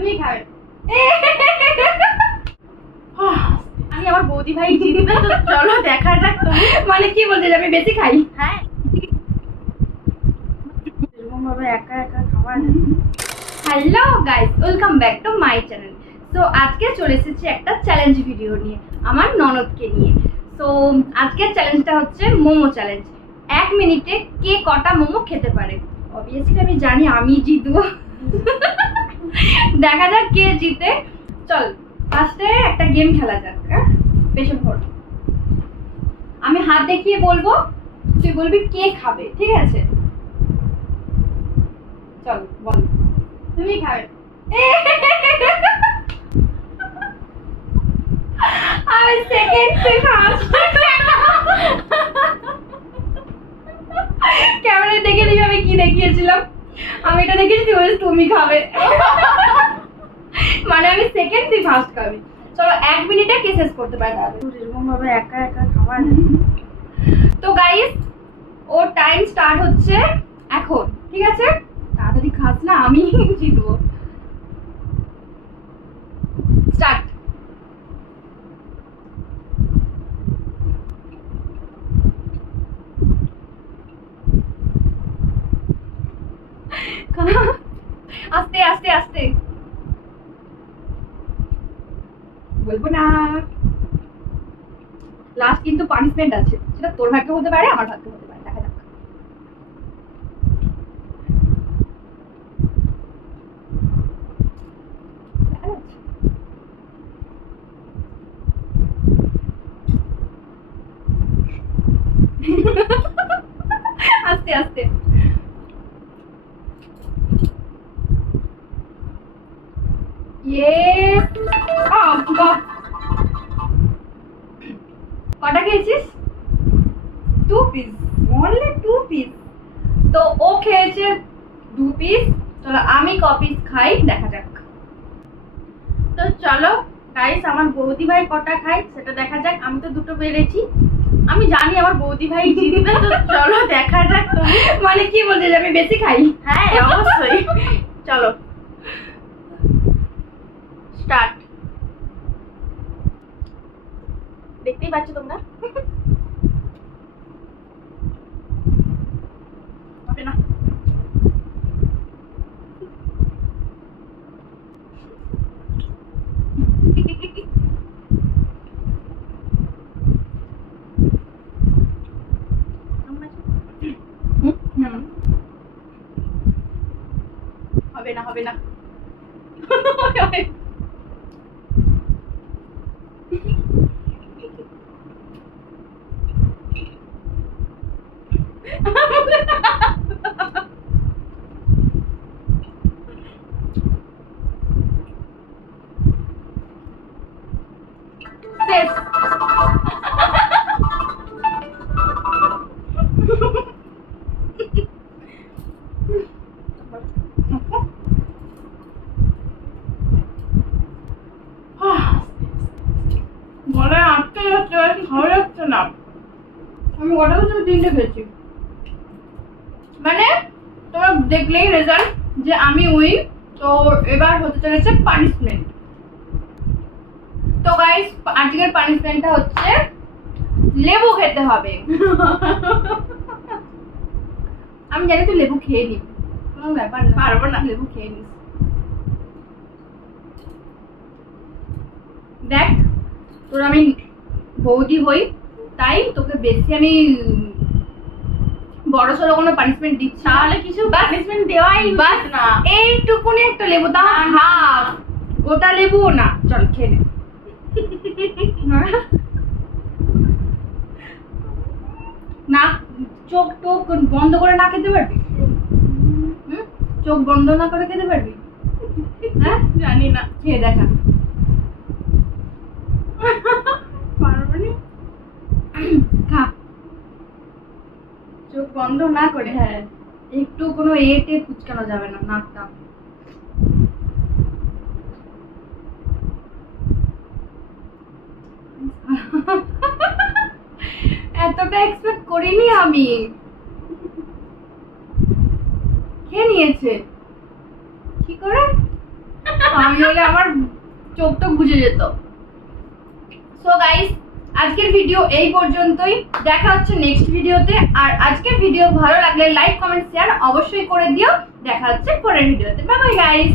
তুমি খাবে। আমি আমার বৌদি ভাই জিতবে তো চলো দেখা যাক মানে কি বলতে আমি বেশি খাই? হ্যাঁ। এরকম ভাবে একা একা খাওয়া hello guys welcome back to my channel তো আজকে চলে এসেছি একটা চ্যালেঞ্জ ভিডিও নিয়ে আমার ননদকে নিয়ে। তো আজকের চ্যালেঞ্জটা হচ্ছে মোমো চ্যালেঞ্জ এক মিনিটে কে কটা মোমো খেতে পারে? অবভিয়াসলি আমি জানি আমি জিতবো। দেখা যাক কে জিতে। চল ফার্স্টে একটা গেম খেলা যাক হ্যাঁ? পেছন ঘর আমি হাত দেখিয়ে বলব, তুই বলবি কে খাবে, ঠিক আছে? চল, বল। তুমি খাবে। আমি সেকেন্ড তুই ফার্স্ট ক্যামেরায় দেখে নিবি আমি কি দেখিয়েছিলাম। আমি এটা দেখেছি তুমি খাবে। মানে আমি সেকেন্ড তুই ফার্স্ট খাবি চলো এক মিনিটে কে শেষ করতে পারে। এরকম ভাবে একা একা খাওয়া তো গাইস ওর টাইম স্টার্ট হচ্ছে এখন ঠিক আছে? তাড়াতাড়ি খাস না আমি জিতবো স্টার্ট আস্তে আস্তে আস্তে। বলব না। লাস্ট কিন্তু পানিশমেন্ট আছে। সেটা তোর ভাগ্য হতে পারে, আমার ভাগ্য হতে পারে। দেখা যাক। আস্তে আস্তে। Yes! কটা খেয়েছিস? Two piece only two piece তো ও খেয়েছে দু পিস চলো আমি ক পিস খাই দেখা যাক। তো চলো গাইস আমার বৌদি ভাই কটা খায় সেটা দেখা যাক আমি তো দুটো বেড়েছি আমি জানি আমার বৌদি ভাই জিতবে তো চলো দেখা যাক। মানে কি বলতে যে আমি বেশি খাই? হ্যাঁ অবশ্যই। চলো স্টার্ট দেখতেই পাচ্ছ তোমরা হবে না হুম। হবে না হবে না মনে আটকে যাচ্ছে খাওয়া যাচ্ছে না। আমি কটা বছর তিনটে খেয়েছি? মানে তোমরা দেখলেই রেজাল্ট যে আমি উইন তো এবার হতে চলেছে পানিশমেন্ট তো গাইস আজকের পানিশমেন্টটা হচ্ছে লেবু খেতে হবে। আমি জানি তুই লেবু খেয়ে নিবি। কোনো ব্যাপার না। পারব না। লেবু খেয়ে নিস। দেখ তোর আমি বৌদি হই তাই তোকে বেশি আমি বড় সড়ো কোনো পানিশমেন্ট দিচ্ছে তাহলে কিছু পানিশমেন্ট দেওয়াই বাস না। এইটুকুনি একটা লেবু না। হাফ। গোটা লেবু না। চল খেয়ে না। চোখ টোক বন্ধ করে না খেতে পারবি? হুম? চোখ বন্ধ না করে খেতে পারবি? হ্যাঁ? জানি না। খেয়ে দেখা পারব না খা চোখ বন্ধ না করে হ্যাঁ একটু কোনো এটে কুচকানো যাবে না নাকটা। এতটা এক্সপেক্ট করিনি আমি। খেয়ে নিয়েছে? কি করে? আমি হলে আমার চোখটা বুঝে যেত। সো গাইস আজকের ভিডিও এই পর্যন্তই। দেখা হচ্ছে নেক্সট ভিডিওতে আর আজকের ভিডিও ভালো লাগলে লাইক কমেন্ট শেয়ার অবশ্যই করে দিও। দেখা হচ্ছে পরের ভিডিওতে বাই বাই গাইস